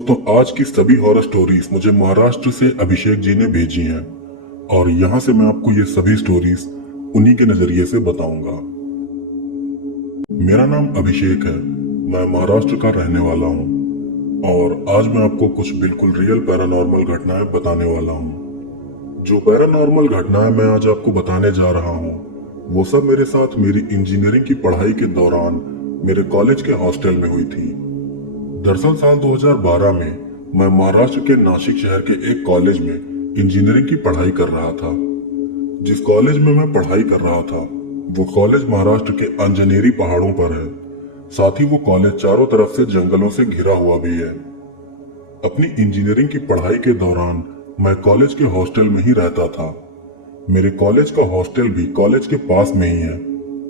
तो आज की सभी हॉरर स्टोरीज मुझे महाराष्ट्र से अभिषेक जी ने भेजी हैं और यहाँ से मैं आपको ये सभी स्टोरीज उन्हीं के नजरिए से बताऊंगा। मेरा नाम अभिषेक है। मैं महाराष्ट्र का रहने वाला हूँ और आज मैं आपको कुछ बिल्कुल रियल पैरानॉर्मल घटनाएं बताने वाला हूँ। जो पैरानॉर्मल घटनाएं मैं आज आपको बताने जा रहा हूँ वो सब मेरे साथ मेरी इंजीनियरिंग की पढ़ाई के दौरान मेरे कॉलेज के हॉस्टल में हुई थी। दरअसल साल 2012 में मैं महाराष्ट्र के नासिक शहर के एक कॉलेज में इंजीनियरिंग की पढ़ाई कर रहा था। जिस कॉलेज में मैं पढ़ाई कर रहा था वो कॉलेज महाराष्ट्र के अंजनेरी पहाड़ों पर है। साथ ही वो कॉलेज चारों तरफ से जंगलों से घिरा हुआ भी है। अपनी इंजीनियरिंग की पढ़ाई के दौरान मैं कॉलेज के हॉस्टल में ही रहता था। मेरे कॉलेज का हॉस्टल भी कॉलेज के पास में ही है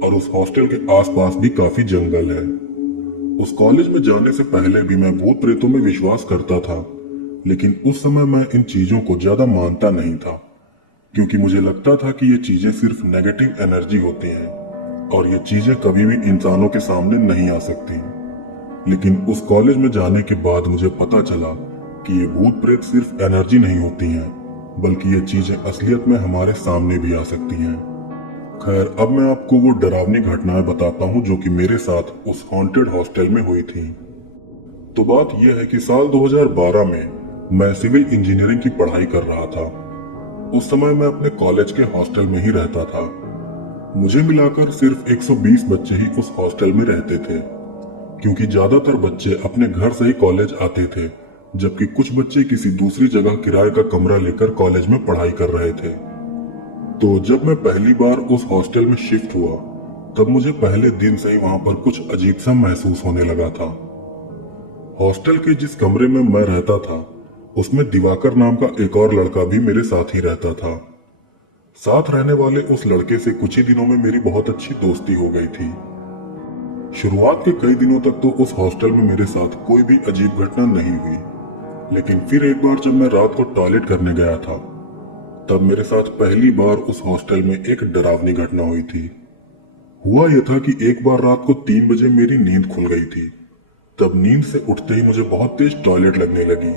और उस हॉस्टल के आसपास भी काफी जंगल है। उस कॉलेज में जाने से पहले भी मैं भूत प्रेतों में विश्वास करता था, लेकिन उस समय मैं इन चीजों को ज्यादा मानता नहीं था क्योंकि मुझे लगता था कि ये चीजें सिर्फ नेगेटिव एनर्जी होती हैं और ये चीजें कभी भी इंसानों के सामने नहीं आ सकती। लेकिन उस कॉलेज में जाने के बाद मुझे पता चला कि ये भूत प्रेत सिर्फ एनर्जी नहीं होती हैं, बल्कि ये चीजें असलियत में हमारे सामने भी आ सकती हैं। खैर, अब मैं आपको वो डरावनी घटनाएं बताता हूँ जो कि मेरे साथ उस हॉन्टेड हॉस्टल में हुई थी। तो बात यह है कि साल 2012 में मैं सिविल इंजीनियरिंग की पढ़ाई कर रहा था। उस समय मैं अपने कॉलेज के हॉस्टल में ही रहता था। मुझे मिलाकर सिर्फ 120 बच्चे ही उस हॉस्टल में रहते थे क्योंकि ज्यादातर बच्चे अपने घर से ही कॉलेज आते थे, जबकि कुछ बच्चे किसी दूसरी जगह किराए का कमरा लेकर कॉलेज में पढ़ाई कर रहे थे। तो जब मैं पहली बार उस हॉस्टल में शिफ्ट हुआ तब मुझे पहले दिन से ही वहां पर कुछ अजीब सा महसूस होने लगा था। हॉस्टल के जिस कमरे में मैं रहता था उसमें दिवाकर नाम का एक और लड़का भी मेरे साथ ही रहता था। साथ रहने वाले उस लड़के से कुछ ही दिनों में मेरी बहुत अच्छी दोस्ती हो गई थी। शुरुआत के कई दिनों तक तो उस हॉस्टल में मेरे साथ कोई भी अजीब घटना नहीं हुई, लेकिन फिर एक बार जब मैं रात को टॉयलेट करने गया था तब मेरे साथ पहली बार उस हॉस्टल में एक डरावनी घटना हुई थी। हुआ यह था कि एक बार रात को 3 बजे मेरी नींद खुल गई थी। तब नींद से उठते ही मुझे बहुत तेज टॉयलेट लगने लगी।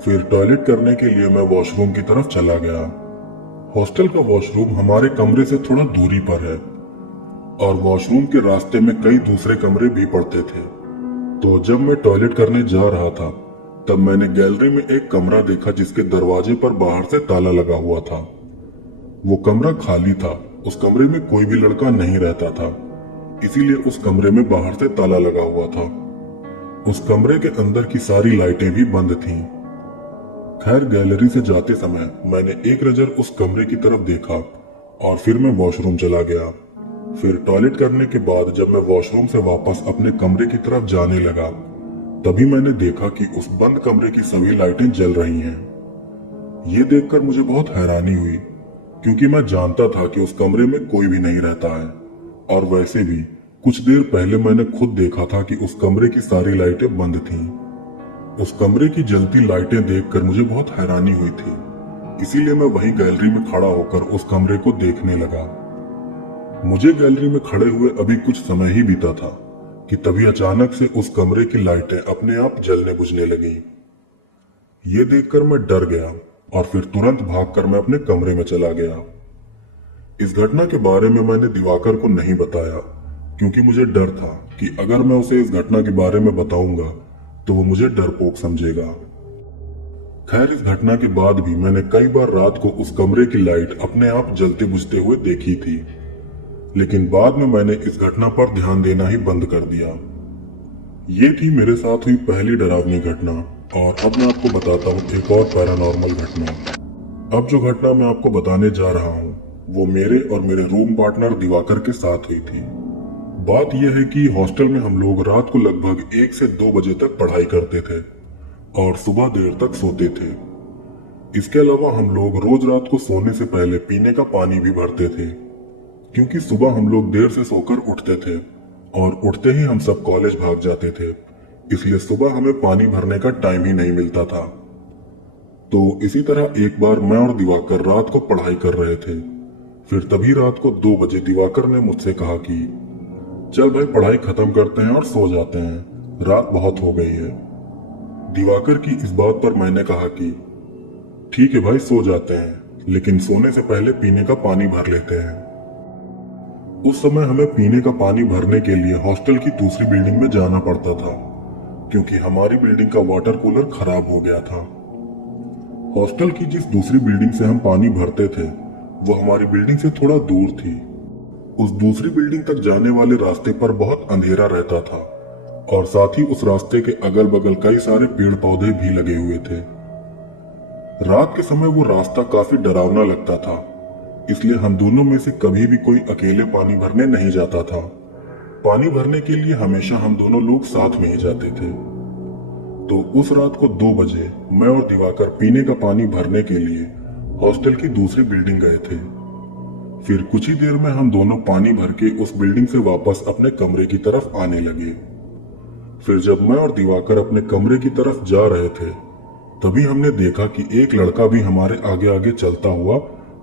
फिर टॉयलेट करने के लिए मैं वॉशरूम की तरफ चला गया। हॉस्टल का वॉशरूम हमारे कमरे से थोड़ा दूरी पर है और वॉशरूम के रास्ते में कई दूसरे कमरे भी पड़ते थे। तो जब मैं टॉयलेट करने जा रहा था तब मैंने गैलरी में एक कमरा देखा जिसके दरवाजे पर बाहर से ताला लगा हुआ था। वो कमरा खाली था। उस कमरे में कोई भी लड़का नहीं रहता था, इसीलिए उस कमरे में बाहर से ताला लगा हुआ था। उस कमरे के अंदर की सारी लाइटें भी बंद थीं। खैर, गैलरी से जाते समय मैंने एक नजर उस कमरे की तरफ देखा और फिर मैं वॉशरूम चला गया। फिर टॉयलेट करने के बाद जब मैं वॉशरूम से वापस अपने कमरे की तरफ जाने लगा तभी मैंने देखा कि उस बंद कमरे की सभी लाइटें जल रही हैं। ये देखकर मुझे बहुत हैरानी हुई क्योंकि मैं जानता था कि उस कमरे में कोई भी नहीं रहता है और वैसे भी कुछ देर पहले मैंने खुद देखा था कि उस कमरे की सारी लाइटें बंद थीं। उस कमरे की जलती लाइटें देखकर मुझे बहुत हैरानी हुई थी, इसीलिए मैं वहीं गैलरी में खड़ा होकर उस कमरे को देखने लगा। मुझे गैलरी में खड़े हुए अभी कुछ समय ही बीता था कि तभी अचानक से उस कमरे की लाइटें अपने आप जलने बुझने लगी। ये देखकर मैं डर गया और फिर तुरंत भागकर मैं अपने कमरे में चला गया। इस घटना के बारे में मैंने दिवाकर को नहीं बताया क्योंकि मुझे डर था कि अगर मैं उसे इस घटना के बारे में बताऊंगा तो वो मुझे डरपोक समझेगा। खैर, इस घटना के बाद भी मैंने कई बार रात को उस कमरे की लाइट अपने आप जलते बुझते हुए देखी थी, लेकिन बाद में मैंने इस घटना पर ध्यान देना ही बंद कर दिया। ये थी मेरे साथ हुई पहली डरावनी घटना और अब मैं आपको बताता हूँ एक और पैरानॉर्मल घटना। अब जो घटना मैं आपको बताने जा रहा हूँ वो मेरे और मेरे रूम पार्टनर दिवाकर के साथ हुई थी। बात यह है कि हॉस्टल में हम लोग रात को लगभग 1 से 2 बजे तक पढ़ाई करते थे और सुबह देर तक सोते थे। इसके अलावा हम लोग रोज रात को सोने से पहले पीने का पानी भी भरते थे क्योंकि सुबह हम लोग देर से सोकर उठते थे और उठते ही हम सब कॉलेज भाग जाते थे, इसलिए सुबह हमें पानी भरने का टाइम ही नहीं मिलता था। तो इसी तरह एक बार मैं और दिवाकर रात को पढ़ाई कर रहे थे। फिर तभी रात को 2 बजे दिवाकर ने मुझसे कहा कि चल भाई, पढ़ाई खत्म करते हैं और सो जाते हैं, रात बहुत हो गई है। दिवाकर की इस बात पर मैंने कहा कि ठीक है भाई, सो जाते हैं, लेकिन सोने से पहले पीने का पानी भर लेते हैं। उस समय हमें पीने का पानी भरने के लिए हॉस्टल की दूसरी बिल्डिंग में जाना पड़ता था, क्योंकि हमारी बिल्डिंग का वाटर कूलर खराब हो गया था। हॉस्टल की जिस दूसरी बिल्डिंग से हम पानी भरते थे वो हमारी बिल्डिंग से थोड़ा दूर थी। उस दूसरी बिल्डिंग तक जाने वाले रास्ते पर बहुत अंधेरा रहता था और साथ ही उस रास्ते के अगल बगल कई सारे पेड़ पौधे भी लगे हुए थे। रात के समय वो रास्ता काफी डरावना लगता था, इसलिए हम दोनों में से कभी भी कोई अकेले पानी भरने नहीं जाता था। पानी भरने के लिए हमेशा हम दोनों लोग साथ में ही जाते थे। तो उस रात को 2 बजे मैं और दिवाकर पीने का पानी भरने के लिए हॉस्टल की दूसरी बिल्डिंग गए थे। फिर कुछ ही देर में हम दोनों पानी भर के उस बिल्डिंग से वापस अपने कमरे की तरफ आने लगे। फिर जब मैं और दिवाकर अपने कमरे की तरफ जा रहे थे, तभी हमने देखा कि एक लड़का भी हमारे आगे आगे चलता हुआ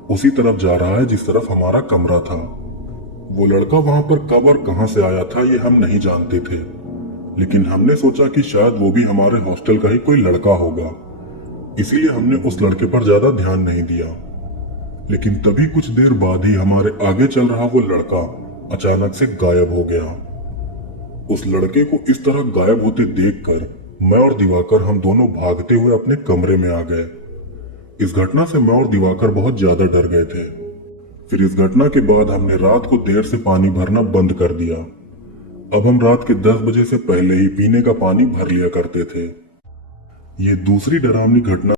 उसी तरफ जा रहा है जिस तरफ हमारा कमरा था। वो लड़का वहां पर कब और कहां से आया था ये हम नहीं जानते थे, लेकिन हमने सोचा कि शायद वो भी हमारे हॉस्टल का ही कोई लड़का होगा, इसीलिए हमने उस लड़के पर ज्यादा ध्यान नहीं दिया। लेकिन तभी कुछ देर बाद ही हमारे आगे चल रहा वो लड़का अचानक से गायब हो गया। उस लड़के को इस तरह गायब होते देखकर मैं और दिवाकर हम दोनों भागते हुए अपने कमरे में आ गए। इस घटना से मैं और दिवाकर बहुत ज्यादा डर गए थे। फिर इस घटना के बाद हमने रात को देर से पानी भरना बंद कर दिया। अब हम रात के 10 बजे से पहले ही पीने का पानी भर लिया करते थे। ये दूसरी डरावनी घटना